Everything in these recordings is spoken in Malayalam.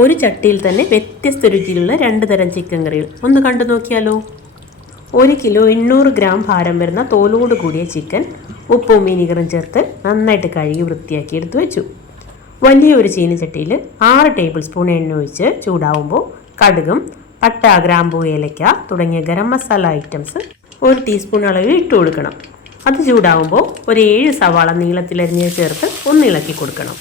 ഒരു ചട്ടിയിൽ തന്നെ വ്യത്യസ്ത രുചിയിലുള്ള 2 തരം ചിക്കൻ കറികൾ ഒന്ന് കണ്ടു നോക്കിയാലോ. 1 കിലോ 800 ഗ്രാം ഭാരം വരുന്ന തോലോട് കൂടിയ ചിക്കൻ ഉപ്പും വിനീഗറും ചേർത്ത് നന്നായിട്ട് കഴുകി വൃത്തിയാക്കി എടുത്തു വെച്ചു. വലിയ ഒരു ചീനച്ചട്ടിയിൽ 6 ടേബിൾ സ്പൂൺ എണ്ണ ഒഴിച്ച് ചൂടാവുമ്പോൾ കടുകും പട്ട, ഗ്രാമ്പൂ, ഏലക്ക തുടങ്ങിയ ഗരം മസാല ഐറ്റംസ് 1 ടീസ്പൂൺ അളവിൽ ഇട്ട് കൊടുക്കണം. അത് ചൂടാവുമ്പോൾ ഒരു 7 സവാള നീളത്തിലരിഞ്ഞ് ചേർത്ത് ഒന്ന് ഇളക്കി കൊടുക്കണം.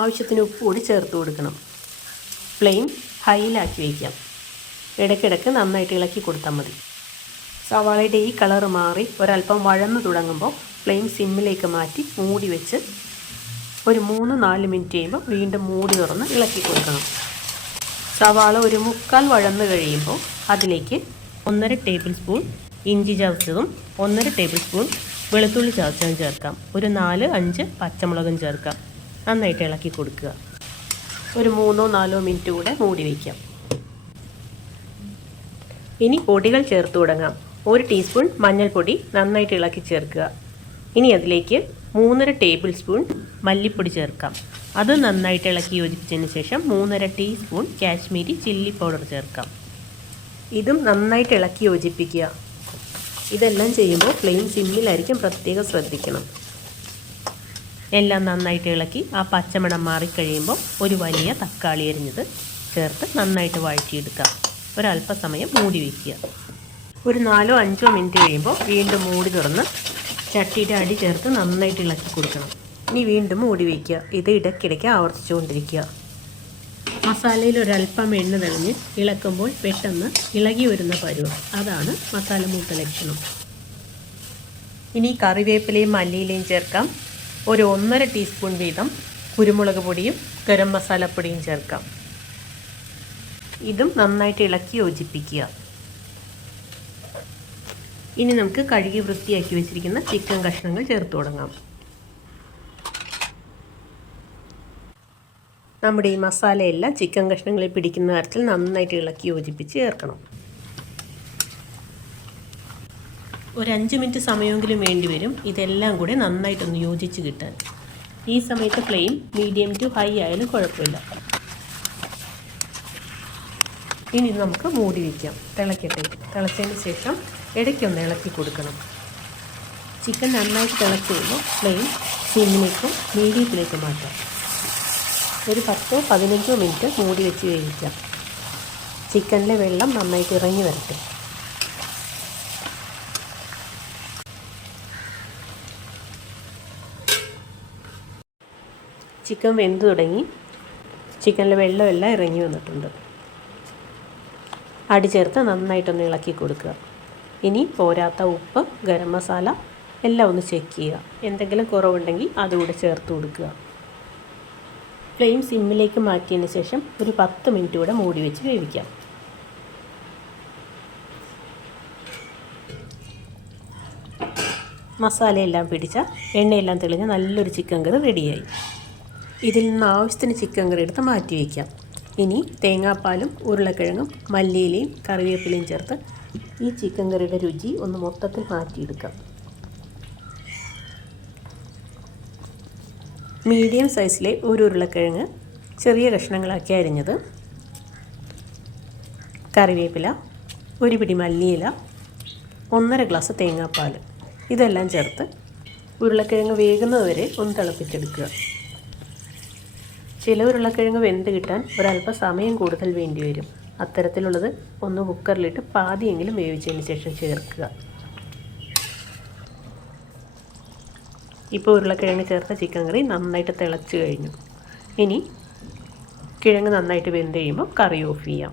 ആവശ്യത്തിന് ഉപ്പ് കൂടി ചേർത്ത് കൊടുക്കണം. ഫ്ലെയിം ഹൈയിലാക്കി വയ്ക്കാം. ഇടയ്ക്കിടയ്ക്ക് നന്നായിട്ട് ഇളക്കി കൊടുത്താൽ മതി. സവാളയുടെ ഈ കളർ മാറി ഒരല്പം വഴന്നു തുടങ്ങുമ്പോൾ ഫ്ലെയിം സിമ്മിലേക്ക് മാറ്റി മൂടി വെച്ച് ഒരു 3-4 മിനിറ്റ് കഴിയുമ്പോൾ വീണ്ടും മൂടി തുറന്ന് ഇളക്കി കൊടുക്കണം. സവാള ഒരു 1/4 വഴന്ന് കഴിയുമ്പോൾ അതിലേക്ക് 1.5 ടേബിൾ സ്പൂൺ ഇഞ്ചി ചതച്ചതും 1.5 ടേബിൾ സ്പൂൺ വെളുത്തുള്ളി ചതച്ചതും ചേർക്കാം. ഒരു 4-5 പച്ചമുളകും ചേർക്കാം. നന്നായിട്ട് ഇളക്കി കൊടുക്കുക. ഒരു 3-4 മിനിറ്റ് കൂടെ മൂടി വയ്ക്കാം. ഇനി പൊടികൾ ചേർത്ത് തുടങ്ങാം. 1 ടീസ്പൂൺ മഞ്ഞൾപ്പൊടി നന്നായിട്ട് ഇളക്കി ചേർക്കുക. ഇനി അതിലേക്ക് 3.5 ടേബിൾ സ്പൂൺ മല്ലിപ്പൊടി ചേർക്കാം. അത് നന്നായിട്ട് ഇളക്കി യോജിപ്പിച്ചതിന് ശേഷം 3.5 ടീസ്പൂൺ കാശ്മീരി ചില്ലി പൗഡർ ചേർക്കാം. ഇതും നന്നായിട്ട് ഇളക്കി യോജിപ്പിക്കുക. ഇതെല്ലാം ചെയ്യുമ്പോൾ ഫ്ലെയിം സിമ്മിലായിരിക്കും, പ്രത്യേകം ശ്രദ്ധിക്കണം. എല്ലാം നന്നായിട്ട് ഇളക്കി ആ പച്ചമണം മാറിക്കഴിയുമ്പോൾ ഒരു വലിയ തക്കാളി അരിഞ്ഞത് ചേർത്ത് നന്നായിട്ട് വഴറ്റിയെടുക്കാം. ഒരല്പസമയം മൂടി വയ്ക്കുക. ഒരു 4-5 മിനിറ്റ് കഴിയുമ്പോൾ വീണ്ടും മൂടി തുറന്ന് ചട്ടിയുടെ അടി ചേർത്ത് നന്നായിട്ട് ഇളക്കി കൊടുക്കണം. ഇനി വീണ്ടും മൂടി വയ്ക്കുക. ഇത് ഇടയ്ക്കിടയ്ക്ക് ആവർത്തിച്ചുകൊണ്ടിരിക്കുക. മസാലയിൽ ഒരല്പം എണ്ണ തെളിഞ്ഞ് ഇളക്കുമ്പോൾ പെട്ടെന്ന് ഇളകി വരുന്ന പരുവം, അതാണ് മസാല മൂത്ത ലക്ഷണം. ഇനി കറിവേപ്പിലയും മല്ലിയിലയും ചേർക്കാം. ഒരു 1.5 ടീസ്പൂൺ വീതം കുരുമുളക് പൊടിയും ഗരം മസാലപ്പൊടിയും ചേർക്കാം. ഇതും നന്നായിട്ട് ഇളക്കി യോജിപ്പിക്കുക. ഇനി നമുക്ക് കഴുകി വൃത്തിയാക്കി വെച്ചിരിക്കുന്ന ചിക്കൻ കഷ്ണങ്ങൾ ചേർത്ത് തുടങ്ങാം. നമ്മുടെ ഈ മസാലയെല്ലാം ചിക്കൻ കഷ്ണങ്ങളിൽ പിടിക്കുന്ന തരത്തിൽ നന്നായിട്ട് ഇളക്കി യോജിപ്പിച്ച് ചേർക്കണം. ഒരു 5 മിനിറ്റ് സമയമെങ്കിലും വേണ്ടി വരും ഇതെല്ലാം കൂടെ നന്നായിട്ടൊന്ന് യോജിച്ച് കിട്ടാൻ. ഈ സമയത്ത് ഫ്ലെയിം മീഡിയം ടു ഹൈ ആയാലും കുഴപ്പമില്ല. ഇനി നമുക്ക് മൂടി വയ്ക്കാം. തിളക്കട്ടെ. തിളച്ചതിന് ശേഷം ഇടയ്ക്കൊന്ന് ഇളക്കി കൊടുക്കണം. ചിക്കൻ നന്നായിട്ട് തിളച്ച് കഴിയുമ്പോൾ ഫ്ലെയിം സിമ്മിലേക്കും മീഡിയത്തിലേക്ക് മാറ്റാം. ഒരു 10-15 മിനിറ്റ് മൂടി വെച്ച് വേവിക്കാം. ചിക്കനിലെ വെള്ളം നന്നായിട്ട് ഇറങ്ങി വരട്ടെ. ചിക്കൻ വെന്ത് തുടങ്ങി. ചിക്കനിലെ വെള്ളമെല്ലാം ഇറങ്ങി വന്നിട്ടുണ്ട്. അടി ചേർത്ത് നന്നായിട്ടൊന്ന് ഇളക്കി കൊടുക്കുക. ഇനി പോരാത്ത ഉപ്പ്, ഗരം മസാല എല്ലാം ഒന്ന് ചെക്ക് ചെയ്യുക. എന്തെങ്കിലും കുറവുണ്ടെങ്കിൽ അതുകൂടെ ചേർത്ത് കൊടുക്കുക. ഫ്ലെയിം സിമ്മിലേക്ക് മാറ്റിയതിന് ശേഷം ഒരു 10 മിനിറ്റ് കൂടെ മൂടി വെച്ച് വേവിക്കാം. മസാലയെല്ലാം പിടിച്ച എണ്ണയെല്ലാം തെളിഞ്ഞ് നല്ലൊരു ചിക്കൻ കറി റെഡിയായി. ഇതിൽ നിന്ന് ആവശ്യത്തിന് ചിക്കൻ കറി എടുത്ത് മാറ്റി വയ്ക്കാം. ഇനി തേങ്ങാപ്പാലും ഉരുളക്കിഴങ്ങും മല്ലിയിലയും കറിവേപ്പിലയും ചേർത്ത് ഈ ചിക്കൻ കറിയുടെ രുചി ഒന്ന് മൊത്തത്തിൽ മാറ്റിയെടുക്കാം. മീഡിയം സൈസിലെ ഒരു ഉരുളക്കിഴങ്ങ് ചെറിയ കഷ്ണങ്ങളാക്കി അരിഞ്ഞത്, കറിവേപ്പില, ഒരു പിടി മല്ലിയില, 1.5 ഗ്ലാസ് തേങ്ങാപ്പാൽ ഇതെല്ലാം ചേർത്ത് ഉരുളക്കിഴങ്ങ് വേകുന്നത് വരെ ഒന്ന് തിളപ്പിച്ചെടുക്കുക. ചില ഉരുളക്കിഴങ്ങ് വെന്ത് കിട്ടാൻ ഒരല്പം സമയം കൂടുതൽ വേണ്ടി വരും. അത്തരത്തിലുള്ളത് ഒന്ന് കുക്കറിലിട്ട് പാതിയെങ്കിലും വേവിച്ചതിന് ശേഷം ചേർക്കുക. ഇപ്പോൾ ഉരുളക്കിഴങ്ങ് ചേർത്ത ചിക്കൻ കറി നന്നായിട്ട് തിളച്ച് കഴിഞ്ഞു. ഇനി കിഴങ്ങ് നന്നായിട്ട് വെന്ത് കഴിയുമ്പോൾ കറി ഓഫ് ചെയ്യാം.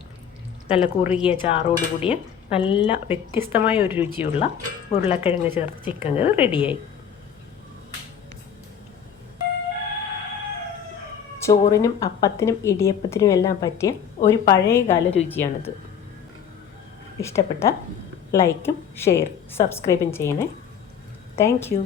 നല്ല കുറുകിയ ചാറോട് കൂടിയ നല്ല വ്യത്യസ്തമായ ഒരു രുചിയുള്ള ഉരുളക്കിഴങ്ങ് ചേർത്ത ചിക്കൻ കറി റെഡിയായി. ചോറിനും അപ്പത്തിനും ഇടിയപ്പത്തിനും എല്ലാം പറ്റിയ ഒരു പഴയകാല രുചിയാണിത്. ഇഷ്ടപ്പെട്ടാൽ ലൈക്കും ഷെയർ സബ്സ്ക്രൈബും ചെയ്യണേ. Thank you.